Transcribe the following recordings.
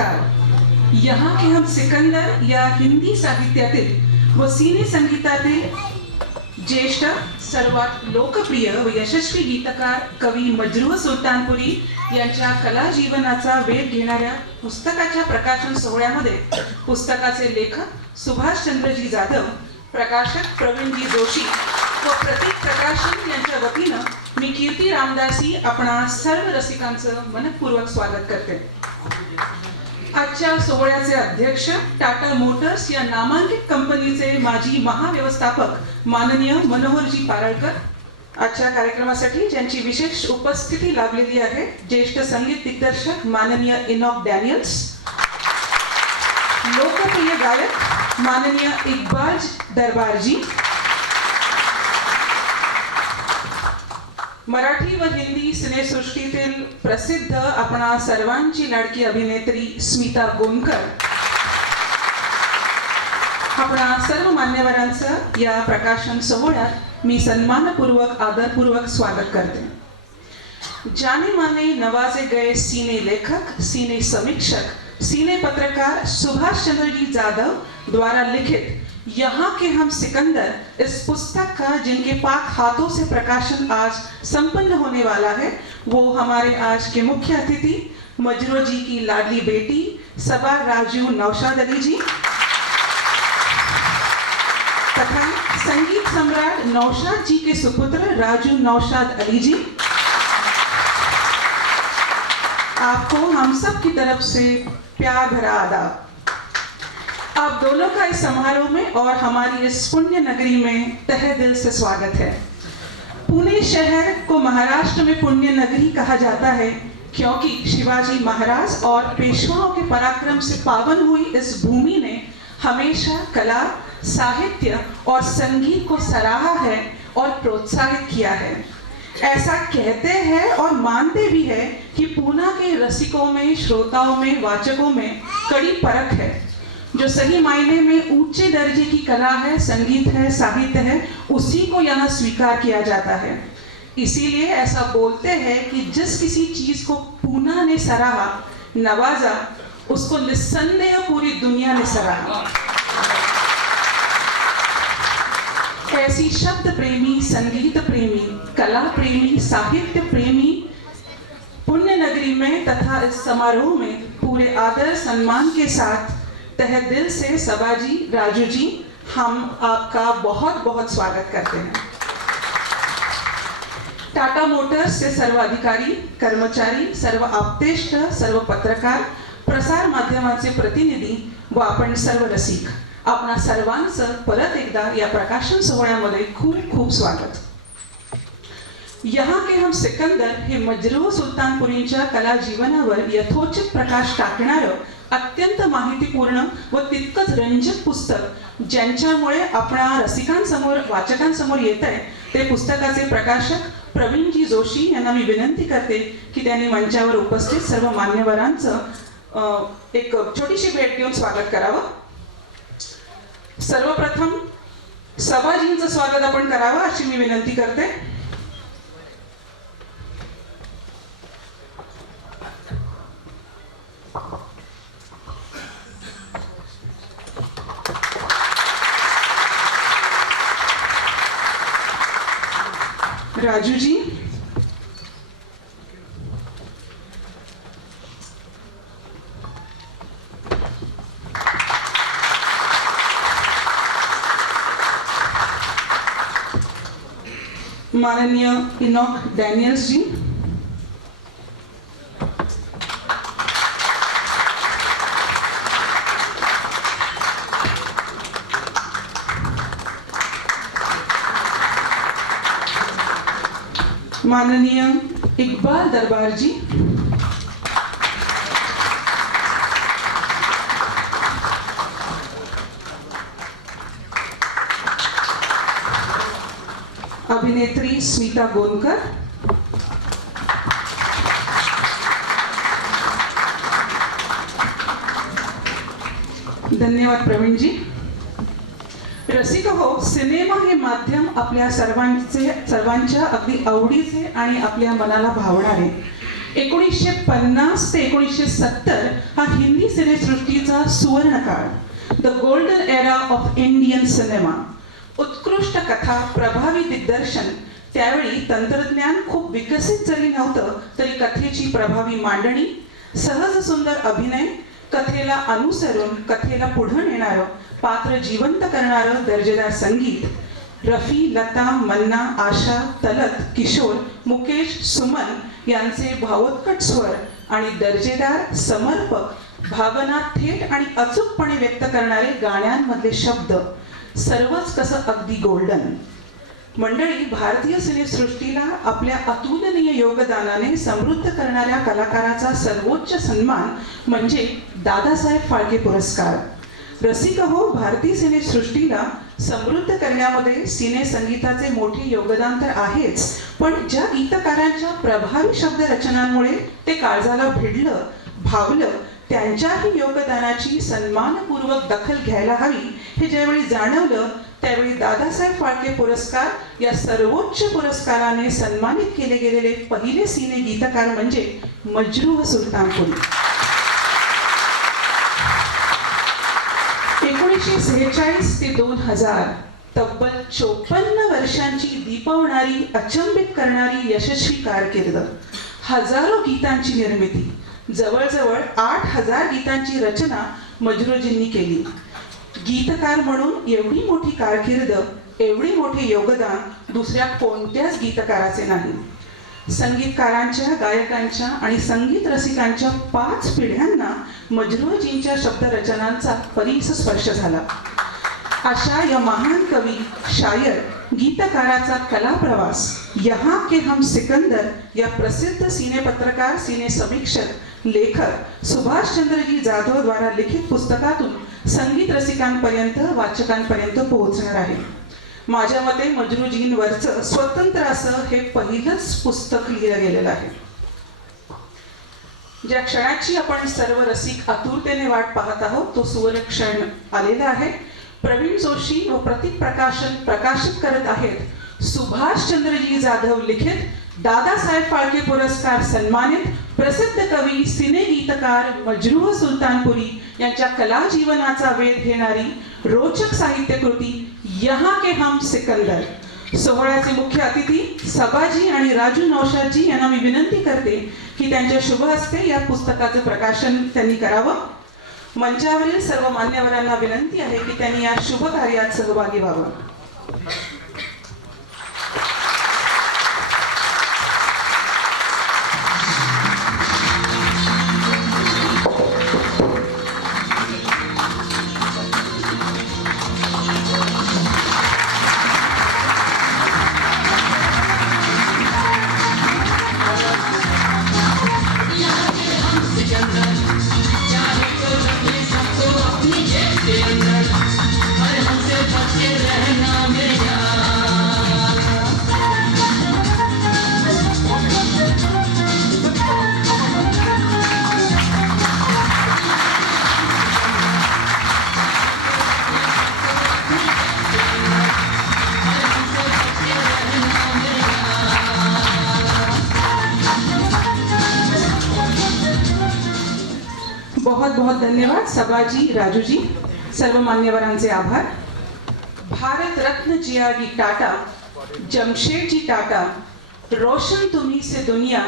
नमस्कार। यहाँ के हम सिकंदर या हिंदी साहित्यातील व सिने संगीतातील ज्येष्ठ सर्वात लोकप्रिय व यशस्वी गीतकार कवी मजरूह सुलतानपुरी यांच्या कला जीवनाचा वेध घेणाऱ्या पुस्तकाच्या प्रकाशन सोहळ्यामध्ये पुस्तकाचे लेखक सुभाषचंद्रजी जाधव, प्रकाशक प्रवीणजी जोशी व प्रतीक प्रकाशन यांच्या वतीनं मी कीर्ती रामदासी आपणा सर्व रसिकांचं मनपूर्वक स्वागत करते। आजच्या सोहळ्याचे अध्यक्ष टाटा मोटर्स या नामांकित कंपनीचे माजी महाव्यवस्थापक माननीय मनोहरजी पारळकर, आजच्या कार्यक्रमासाठी ज्यांची विशेष उपस्थिती लाभलेली आहे ज्येष्ठ संगीत दिग्दर्शक माननीय इनॉक डॅनियल्स, लोकप्रिय गायक माननीय इकबाल दरबारजी, मराठी व हिंदी सिनेसृष्टीतील प्रसिद्ध आपणा सर्वांची लाडकी अभिनेत्री स्मिता गोंदकर, आपणा सर्व मान्यवरांचं या प्रकाशन सोहळ्यात मी सन्मानपूर्वक आदरपूर्वक स्वागत करते। जाने माने नवाजे गए सिने लेखक, सिने समीक्षक, सिने पत्रकार सुभाष चंद्र जी जाधव द्वारा लिखित यहाँ के हम सिकंदर इस पुस्तक का जिनके पाक हाथों से प्रकाशन आज संपन्न होने वाला है, वो हमारे आज के मुख्य अतिथि मजरूह जी की लाडली बेटी सबा राजू नौशाद अली जी तथा संगीत सम्राट नौशाद जी के सुपुत्र राजू नौशाद अली जी, आपको हम सब की तरफ से प्यार भरा आदाब। आप दोनों का इस समारोह में और हमारी इस पुण्य नगरी में तहे दिल से स्वागत है। पुणे शहर को महाराष्ट्र में पुण्य नगरी कहा जाता है क्योंकि शिवाजी महाराज और पेशवाओं के पराक्रम से पावन हुई इस भूमि ने हमेशा कला, साहित्य और संगीत को सराहा है और प्रोत्साहित किया है। ऐसा कहते हैं और मानते भी है कि पूना के रसिकों में, श्रोताओं में, वाचकों में कड़ी परख है। जो सही मायने में ऊंचे दर्जे की कला है, संगीत है, साहित्य है, उसी को यहाँ स्वीकार किया जाता है। इसीलिए ऐसा बोलते हैं कि जिस किसी चीज को पूना ने सराहा, नवाजा, उसको निस्संदेह पूरी दुनिया ने सराहा। ऐसी शब्द प्रेमी, संगीत प्रेमी, कला प्रेमी, साहित्य प्रेमी पुण्य नगरी में तथा इस समारोह में पूरे आदर सम्मान के साथ तहे दिल से सबा जी, राजू जी, हम आपका बहुत बहुत स्वागत करते हैं। टाटा मोटर्स से सर्व अधिकारी, कर्मचारी, सर्व आप्तेष्ट, सर्व पत्रकार, प्रसार माध्यमांचे प्रतिनिधी व आपण सर्व रसिक, आपणा सर्वांचं परत एकदा या प्रकाशन सोहळ्यामध्ये खूप खूप स्वागत। यहाँ के हम सिकंदर हे मजरूह सुलतानपुरींच्या कला जीवनावर यथोचित प्रकाश टाकणारं अत्यंत माहितीपूर्ण व तितकंच रंजक पुस्तक ज्यांच्यामुळे आपणा रसिकांसमोर, वाचकांसमोर येत आहे, ते पुस्तकाचे प्रकाशक प्रवीणजी जोशी यांना मी विनंती करते की त्यांनी मंचावर उपस्थित सर्व मान्यवरांचं एक छोटीशी भेट देऊन स्वागत करावं। सर्वप्रथम सभाजींचं स्वागत आपण करावं अशी मी विनंती करते। राजू जी, माननीय इनॉक डॅनियल्स जी, माननीय इकबाल दरबार जी, अभिनेत्री स्मिता गोंदकर, धन्यवाद प्रवीण जी। रसिक हो, सिनेमा हे माध्यम आपल्या सर्वांच्या अगदी आवडीचे आणि आपल्या मनाला भावणारे। 1950 ते 1970 हा हिंदी सिनेसृष्टीचा सुवर्ण काळ, the golden era of Indian cinema. उत्कृष्ट कथा, प्रभावी दिग्दर्शन. त्यावेळी तंत्रज्ञान खूप विकसित जरी नव्हतं तरी कथेची प्रभावी मांडणी, सहज सुंदर अभिनय, कथेला अनुसरून कथेला पुढे नेणारं, पात्र जिवंत करणारं दर्जेदार संगीत. रफी, लता, मन्ना, आशा, तलत, किशोर, मुकेश, सुमन यांचे भावोत्कट स्वर आणि दर्जेदार समर्पक, भावना थेट आणि अचूकपणे व्यक्त करणारे गाण्यांमधले शब्द, सर्वच कसं अगदी गोल्डन. मंडळी, भारतीय सिनेसृष्टीला आपल्या अतुलनीय योगदानाने समृद्ध करणाऱ्या कलाकाराचा सर्वोच्च सन्मान म्हणजे दादासाहेब फाळके पुरस्कार. रसिक हो, भारतीय सिनेसृष्टीला समृद्ध करण्यामध्ये सिने संगीताचे मोठे योगदान तर आहेच, पण ज्या गीतकारांच्या प्रभावी शब्द रचनांमुळे ते काळजाला भिडलं, भावलं, त्यांच्याही योगदानाची सन्मानपूर्वक दखल घ्यायला हवी हे ज्यावेळी जाणवलं त्यावेळी दादासाहेब फाळके पुरस्कार या सर्वोच्च पुरस्काराने सन्मानित केले गेलेले पहिले सिने गीतकार म्हणजे मजरूह सुलतानपुरी. 1946 ते 2000 तब्बल 54 वर्षांची दीपवणारी, अचंबित करणारी यशस्वी कारकीर्द, हजारो गीतांची निर्मिती, जवळजवळ 8000 गीतांची रचना मजरूजींनी केली. गीतकार म्हणून एवढी मोठी कारकीर्द, एवढे मोठे योगदान दुसऱ्या कोणत्याच गीतकाराचे नाही. संगीतकारांच्या, गायकांच्या आणि संगीत रसिकांच्या 5 पिढ्यांना मजरूजींच्या शब्दरचनांचा परीस स्पर्श झाला. अशा या महान कवी, शायर, गीतकाराचा कला प्रवास यहाँ के हम सिकंदर या प्रसिद्ध सिने पत्रकार, सिने समीक्षक, लेखक सुभाषचंद्रजी जाधव द्वारा लिखित पुस्तकातून संगीत रसिकांपर्यंत, वाचकांपर्यंत पोहोचणार आहे. माझ्या मते मजरूजींवरचं स्वतंत्र असं हे पहिलंच पुस्तक लिहिलं गेलेलं आहे. ज्या क्षणाची आपण सर्व रसिक आतुरतेने वाट पाहत आहोत तो सुवर्ण क्षण आलेला आहे. प्रवीण जोशी व प्रतीक प्रकाशित करत आहेत सुभाषचंद्रजी जाधव लिखित दादासाहेब फाळके पुरस्कार सन्मानित प्रसिद्ध कवी, सिने गीतकार मजरूह सुलतानपुरी यांच्या कला जीवनाचा वेध घेणारी रोचक साहित्य कृती यहाँ के हम सिकंदर. सोहळ्याचे मुख्य अतिथी सबाजी आणि राजू नौशादजी यांना मी विनंती करते की त्यांच्या शुभ हस्ते या पुस्तकाचे प्रकाशन त्यांनी करावं. मंचावरील सर्व मान्यवरांना विनंती आहे की त्यांनी या शुभ कार्यात सहभागी व्हावं. बहुत बहुत धन्यवाद सबाजी, राजूजी, सर्व मान्यवरांचे आभार. भारत रत्न जी.आर.डी. टाटा, जमशेदजी टाटा, रोशन तुम्ही से दुनिया,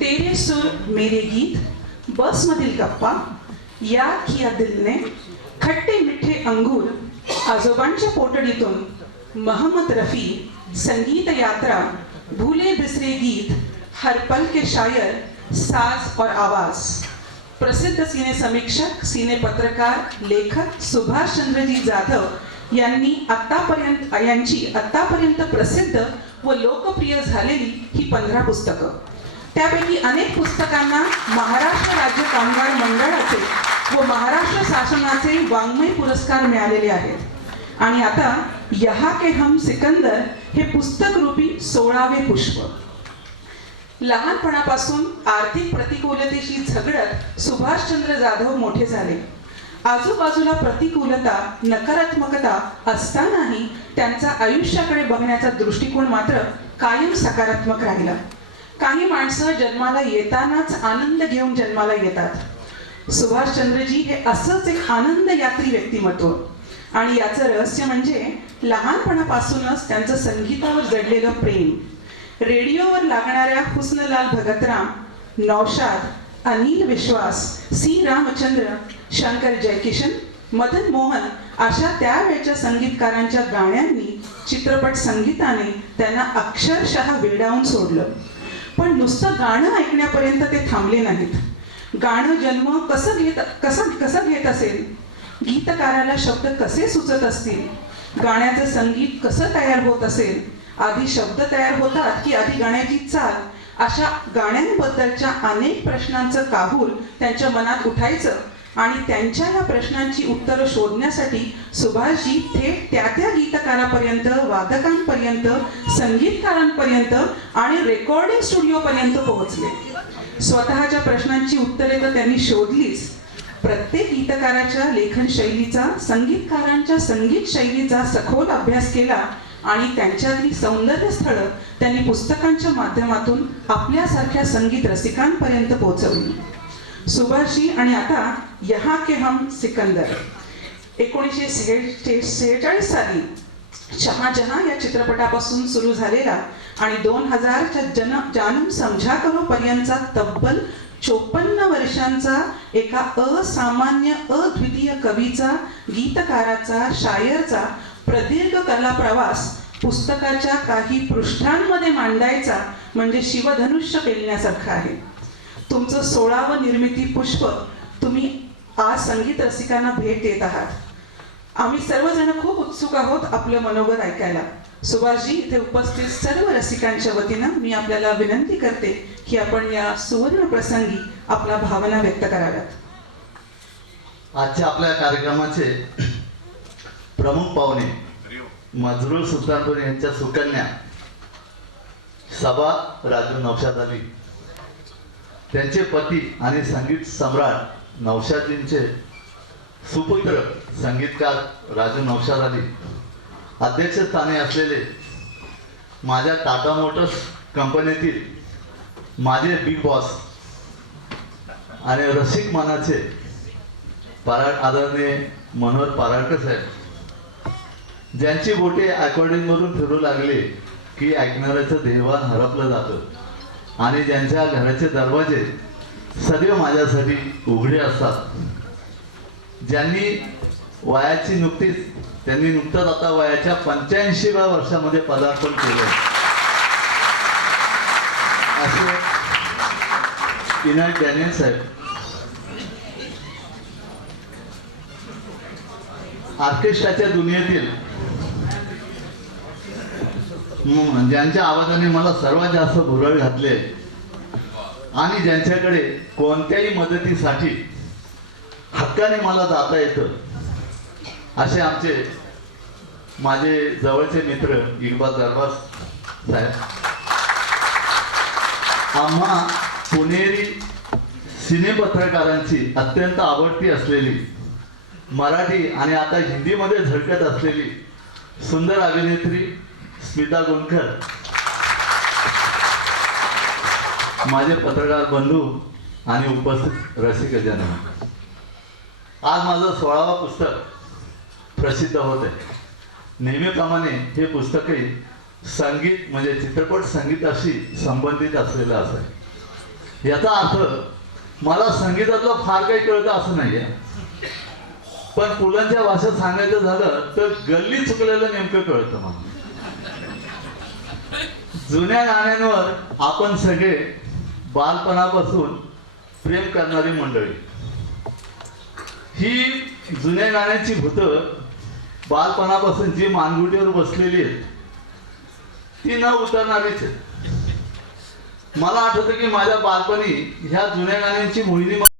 तेरे सुर मेरे गीत, बस मधील गप्पा, याद किया दिल ने, खट्टे मिठे अंगूर, आजोबांच्या पोटडीतून, मोहम्मद रफी, संगीत यात्रा, भूले बिसरे गीत, हर पल के शायर, साज और आवाज. प्रसिद्ध सिने समीक्षक, सिने पत्रकार, लेखक सुभाषचंद्रजी जाधव यांची आतापर्यंत प्रसिद्ध व लोकप्रिय झालेली ही 15 पुस्तकं. त्यापैकी अनेक पुस्तकांना महाराष्ट्र राज्य कामगार मंडळाचे व महाराष्ट्र शासनाचे वाङ्मय पुरस्कार मिळालेले आहेत. आणि आता यहाँ के हम सिकंदर हे पुस्तक रूपी 16वे पुष्प. लहानपणापासून आर्थिक प्रतिकूलतेशी झगडत सुभाषचंद्र जाधव मोठे झाले. आजूबाजूला प्रतिकूलता, नकारात्मकता असतानाही त्यांचा आयुष्याकडे बघण्याचा दृष्टिकोन मात्र कायम सकारात्मक राहिला. काही माणसं जन्माला येतानाच आनंद घेऊन जन्माला येतात. सुभाषचंद्रजी हे असंच एक आनंद यात्री व्यक्तिमत्व. आणि याचं रहस्य म्हणजे लहानपणापासूनच त्यांचं संगीतावर जडलेलं प्रेम. रेडिओवर लागणाऱ्या हुस्नलाल भगतराम, नौशाद, अनिल विश्वास, सी रामचंद्र, शंकर जयकिशन, मदन मोहन अशा त्यावेळच्या संगीतकारांच्या गाण्यांनी, चित्रपट संगीताने त्यांना अक्षरशः वेडावून सोडलं. पण नुसतं गाणं ऐकण्यापर्यंत ते थांबले नाहीत. गाणं जन्म कसं घेत असेल, गीतकाराला शब्द कसे सुचत असतील, गाण्याचं संगीत कसं तयार होत असेल, आधी शब्द तयार होतात की आधी गाण्याची चाल, अशा गाण्यांबद्दलच्या अनेक प्रश्नांचं काहूर त्यांच्या मनात उठायचं. आणि त्यांच्या या प्रश्नांची उत्तरं शोधण्यासाठी सुभाषजी थेट त्या गीतकारापर्यंत, वादकांपर्यंत, संगीतकारांपर्यंत आणि रेकॉर्डिंग स्टुडिओपर्यंत पोहोचले. स्वतःच्या प्रश्नांची उत्तरे तर त्यांनी शोधलीच, प्रत्येक गीतकाराच्या लेखन शैलीचा, संगीतकारांच्या संगीत शैलीचा सखोल अभ्यास केला आणि त्यांच्यातली सौंदर्य स्थळं त्यांनी पुस्तकांच्या माध्यमातून आपल्यासारख्या संगीत रसिकांपर्यंत पोहोचवली. सुभाषजी आणि आता यहाँ के हम सिकंदर 1946 साली शहाजहां या चित्रपटापासून सुरू झालेला आणि 2000च्या जानम समझा करो पर्यंतचा तब्बल 54 वर्षांचा एका असामान्य, अद्वितीय कवीचा, गीतकाराचा, शायरचा प्रदीर्घ कला प्रवास पुस्तकाच्या काही पृष्ठांमध्ये मांडायचा म्हणजे शिवधनुष्य पेलण्यासारखं आहे. तुमचं 16वं निर्मिती पुष्प तुम्ही आज संगीत रसिकांना भेट देत आहात. आम्ही सर्वजण खूप उत्सुक आहोत आपलं मनोगत ऐकायला. सुभाषजी, इथे उपस्थित सर्व रसिकांच्या वतीनं मी आपल्याला विनंती करते की आपण या सुवर्ण प्रसंगी आपल्या भावना व्यक्त कराव्यात. आजच्या आपल्या कार्यक्रमाचे प्रमुख पाहुणे मजरूर सुलतानपूर यांच्या सुकन्या सबा राजू नौशाद अली, त्यांचे पती आणि संगीत सम्राट नौशादजींचे सुपुत्र संगीतकार राजू नौशाद अली, अध्यक्षस्थानी असलेले माझ्या टाटा मोटर्स कंपनीतील माझे बिग बॉस आणि रसिक मनाचे आदरणीय मनोहर पाराळकर साहेब, ज्यांची बोटे अकॉर्डिंगमधून फिरू लागले की ऐकणाऱ्याचं देवान हरपलं जातं आणि ज्यांच्या घराचे दरवाजे सदैव माझ्यासाठी उघडे असतात, ज्यांनी त्यांनी नुकतंच आता वयाच्या 85व्या वर्षामध्ये पदार्पण केलं असे इनायत डॅनियल साहेब, ऑर्केस्ट्राच्या दुनियेतील ज्यांच्या आवाजाने मला सर्वात जास्त भुरळ घातले आणि ज्यांच्याकडे कोणत्याही मदतीसाठी हक्काने मला जाता येतं असे आमचे माझे जवळचे मित्र इक्बाल दरबार साहेब, आम्हा पुणेरी सिनेपत्रकारांची अत्यंत आवडती असलेली, मराठी आणि आता हिंदीमध्ये झळकत असलेली सुंदर अभिनेत्री स्मिता गुणकर, माझे पत्रकार बंधू आणि उपस्थित रसिकजन, आज माझं 16वं पुस्तक प्रसिद्ध होत आहे. नेहमीप्रमाणे हे पुस्तकही संगीत म्हणजे चित्रपट संगीताशी संबंधित असलेलं असेल. याचा अर्थ मला संगीतातलं फार काही कळतं असं नाही आहे, पण पुलांच्या भाषेत सांगायचं झालं तर गल्ली चुकलेलं नेमकं कळतं मला. जुन्या गाण्यांवर आपण सगळे बालपणापासून प्रेम करणारी मंडळी, ही जुन्या गाण्याची भूतं बालपणापासून जी मानगुटीवर बसलेली आहेत ती न उतरणारीच आहेत. मला आठवतं की माझ्या बालपणी ह्या जुन्या गाण्यांची मोहिनी